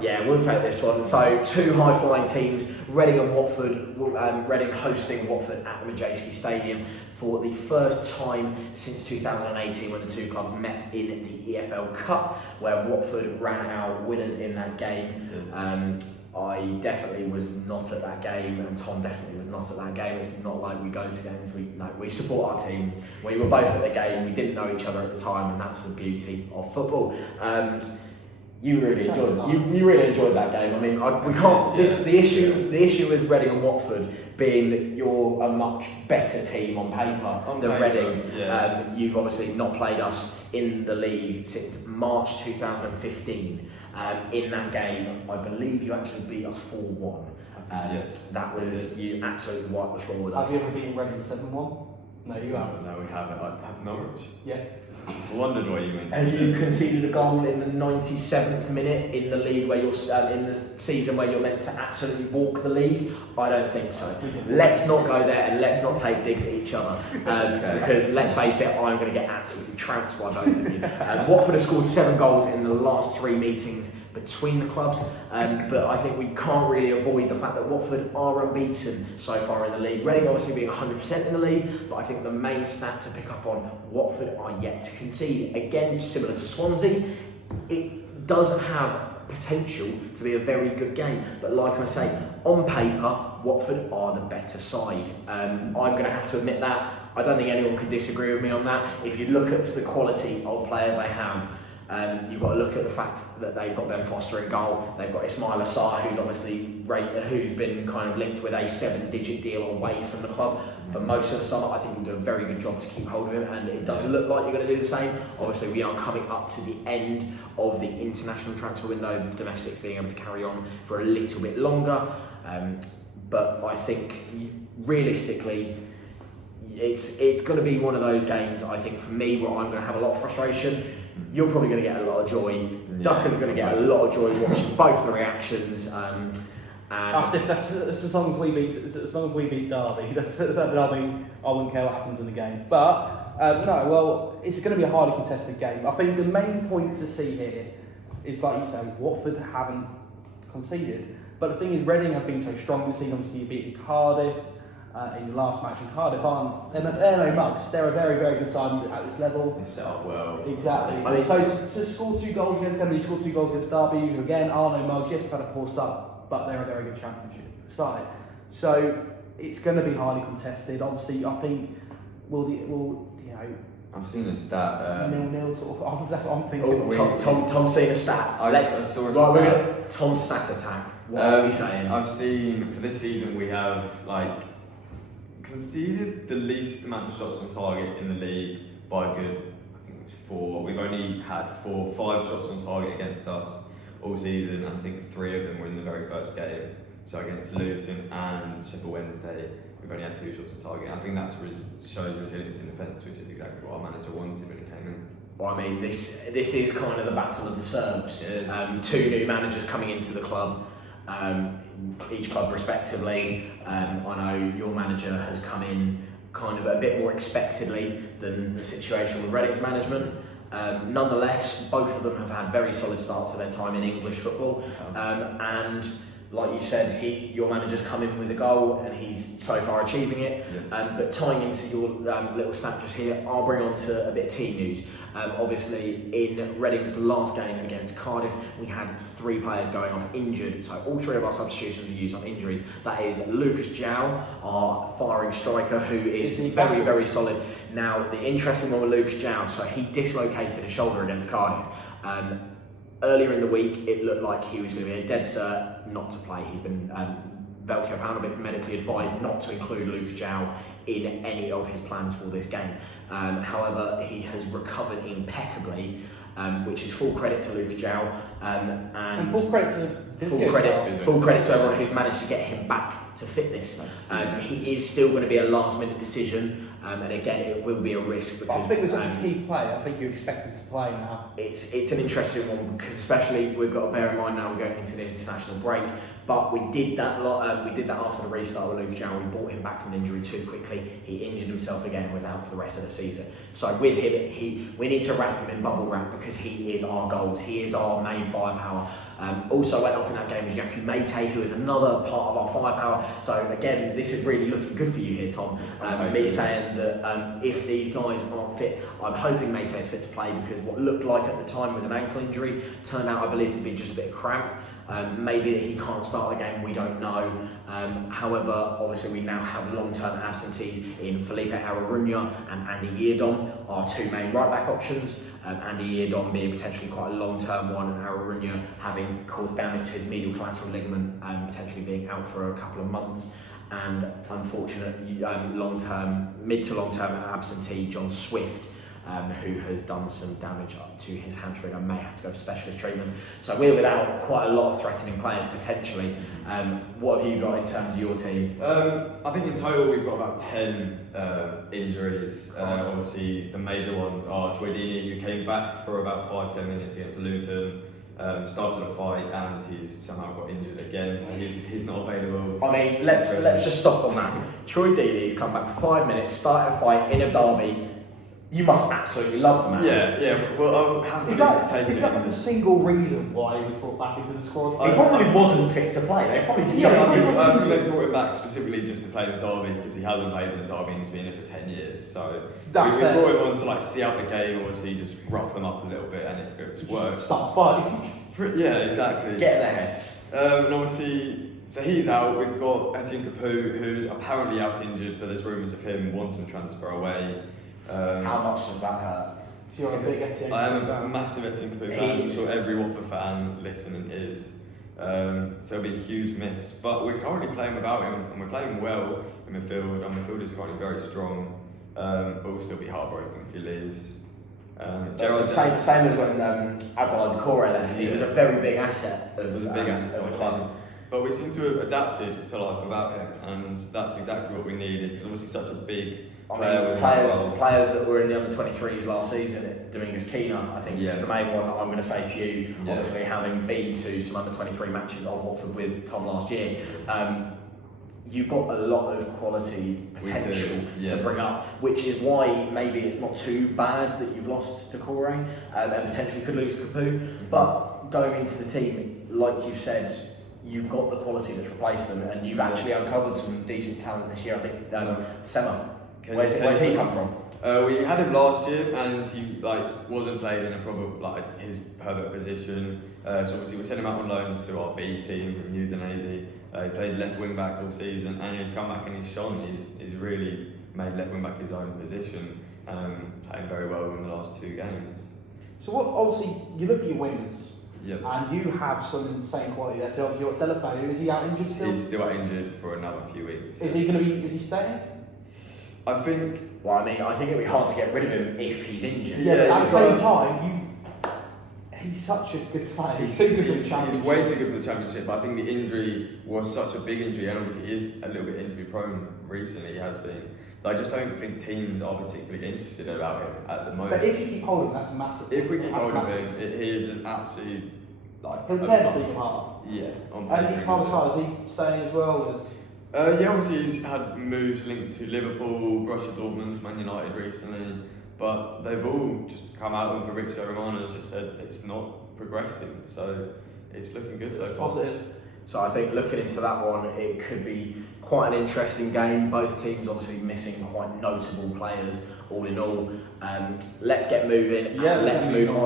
Yeah, we'll take this one. So, two high-flying teams, Reading and Watford. Reading hosting Watford at the Majeski Stadium for the first time since 2018 when the two clubs met in the EFL Cup, where Watford ran out winners in that game. I definitely was not at that game, and Tom definitely was not at that game. It's not like we go to games, we support our team. We were both at the game, we didn't know each other at the time, and that's the beauty of football. You really enjoyed it. You really enjoyed that game. I mean, we can't. The issue with Reading and Watford being that you're a much better team on paper than Reading. Yeah. You've obviously not played us in the league since March 2015. In that game, I believe you actually beat us 4-1. Yes. That was, you absolutely wiped the floor with us. Have you ever beaten Reading 7-1? No, you haven't. No, we haven't. I have Norwich. Yeah. I wondered what you meant. Have you conceded a goal in the 97th minute in the league where you're in the season where you're meant to absolutely walk the league? I don't think so. Let's not go there and let's not take digs at each other because let's face it, I'm going to get absolutely trounced by both of you. Watford have scored 7 goals in the last 3 meetings between the clubs, but I think we can't really avoid the fact that Watford are unbeaten so far in the league. Reading obviously being 100% in the league, but I think the main stat to pick up on, Watford are yet to concede. Again, similar to Swansea, it does have potential to be a very good game, but like I say, on paper, Watford are the better side. I'm going to have to admit that. I don't think anyone could disagree with me on that. If you look at the quality of players they have, you've got to look at the fact that they've got Ben Foster in goal. They've got Ismail Assar, who's been kind of linked with a 7-digit deal away from the club for most of the summer. I think we'll do a very good job to keep hold of him, and it does look like you're going to do the same. Obviously, we are coming up to the end of the international transfer window, domestic being able to carry on for a little bit longer. But I think realistically, it's going to be one of those games, I think, for me, where I'm going to have a lot of frustration. You're probably going to get a lot of joy. Ducker's going to get a lot of joy watching both the reactions. And that's as long as we beat Derby. That's Derby. I wouldn't care what happens in the game. But no, well, it's going to be a highly contested game. I think the main point to see here is, like you say, Watford haven't conceded. But the thing is, Reading have been so strong this season. Obviously, you beat Cardiff in the last match, and Cardiff they're no mugs. They're a very, very good side at this level. They set up well. Exactly. I mean, so to score 2 goals against them, you score 2 goals against Derby, who again are no mugs. Yes, they've had a poor start, but they're a very good championship side. So it's going to be highly contested. Obviously, I think I've seen a stat. 0-0 sort of. That's what I'm thinking. Tom's seen a stat. I saw a stat. Tom's stat attack. What are we saying? I've seen for this season we have conceded the least amount of shots on target in the league by a good, I think it's 4. We've only had 5 shots on target against us all season, and I think 3 of them were in the very first game. So against Luton and Sheffield Wednesday, we've only had 2 shots on target. I think that shows resilience in defence, which is exactly what our manager wanted when he came in. Well, I mean, this is kind of the battle of the Serbs. 2 new managers coming into the club. Each club respectively. I know your manager has come in kind of a bit more expectedly than the situation with Reading's management. Nonetheless, both of them have had very solid starts to their time in English football. And like you said, your manager's come in with a goal and he's so far achieving it. Yeah. But tying into your little stat just here, I'll bring on to a bit of team news. Obviously, in Reading's last game against Cardiff, we had 3 players going off injured. So all 3 of our substitutions were used on injury. That is Lucas João, our firing striker, who is very, very solid. Now, the interesting one with Lucas João, so he dislocated his shoulder against Cardiff. Earlier in the week, it looked like he was going to be a dead cert not to play. He's been Veljko Paunovic medically advised not to include Lucas João in any of his plans for this game. However, he has recovered impeccably, which is full credit to Lucas João, and full credit to everyone who's managed to get him back to fitness. He is still going to be a last-minute decision. And again, it will be a risk. Because, I think with such a key player, I think you expect him to play now. It's an interesting one because especially we've got to bear in mind now we're going into the international break. But we did that after the restart with Lucas João. We brought him back from injury too quickly. He injured himself again and was out for the rest of the season. So with him, we need to wrap him in bubble wrap because he is our goals. He is our main firepower. Also went off in that game was Yaku Mate, who is another part of our firepower. So again, this is really looking good for you here, Tom. Me saying that if these guys aren't fit, I'm hoping Mate is fit to play because what looked like at the time was an ankle injury turned out, I believe, to be just a bit of cramp. Maybe that he can't start the game, we don't know. However, obviously we now have long-term absentees in Felipe Araújo and Andy Yeardom, our two main right-back options. Andy Yeardom being potentially quite a long-term one, and Araújo having caused damage to his medial collateral ligament, potentially being out for a couple of months. And unfortunately, mid to long-term absentee John Swift, who has done some damage up to his hamstring and may have to go for specialist treatment. So we're without quite a lot of threatening players potentially. What have you got in terms of your team? I think in total we've got about 10 injuries. Obviously the major ones are Troy Deeney, who came back for about 5-10 minutes against Luton. Started a fight and he's somehow got injured again, so he's not available. I mean, let's just stop on that. Troy Deeney's come back for 5 minutes, started a fight in a derby. You must absolutely love the man. Yeah. Well, I'm happy Is that the single reason why he was brought back into the squad? He probably wasn't fit to play. They probably I think they brought him back specifically just to play the derby because he hasn't played in the derby and he's been in it for 10 years. So we brought him on to see out the game, obviously just rough them up a little bit, and it's worked. Start fighting. Yeah, exactly. Get in their heads. And obviously, so he's out. We've got Etienne Capoue, who's apparently out injured, but there's rumours of him wanting to transfer away. How much does that hurt? So you're a big Etienne Capoue I am a fan. massive Etienne Capoue fan. I'm sure every Watford fan listening is. So it'll be a huge miss. But we're currently playing without him, and we're playing well in midfield. Our midfield is currently very strong, but we'll still be heartbroken if he leaves. Same as when Abdoulaye Doeke left. He was a very big asset of the club. But we seem to have adapted to life without him, and that's exactly what we needed. Because obviously such a big players that were in the under-23s last season, Domingos Quina, I think the main one I'm going to say to you, obviously having been to some under-23 matches of Watford with Tom last year, you've got a lot of quality potential to bring up, which is why maybe it's not too bad that you've lost Doeke and potentially could lose Capoue. But going into the team, like you've said, you've got the quality that's replaced them, and you've actually uncovered some decent talent this year. I think Sema. Where's he come from? We had him last year, and he wasn't playing in a proper his perfect position. So obviously we sent him out on loan to our B team from Udinese. He played left wing back all season, and he's come back and he's shone. He's really made left wing back his own position, playing very well in the last 2 games. So obviously you look at your wingers. Yep. And you have some insane quality there. So obviously you've got Delafeu. Is he out injured still? He's still out injured for another few weeks. Is he staying? I think. Well, I mean, I think it'd be hard to get rid of him if he's injured. Yeah, but at the same time, he's such a good player. He's too good for the championship. He's way too good for the championship. But I think the injury was such a big injury, and obviously he is a little bit injury prone recently. He has been. I just don't think teams are particularly interested about him at the moment. But if you keep holding him, that's massive. If we keep holding him, he is an absolute he'll tear the league apart. Yeah. And he's is he staying as well? Obviously he's had moves linked to Liverpool, Borussia Dortmund, Man United recently, but they've all just come out and Fabrizio Romano has just said it's not progressing, so it's looking good so far. Positive. So I think looking into that one, it could be quite an interesting game. Both teams obviously missing quite notable players all in all. Let's get moving. Let's move on.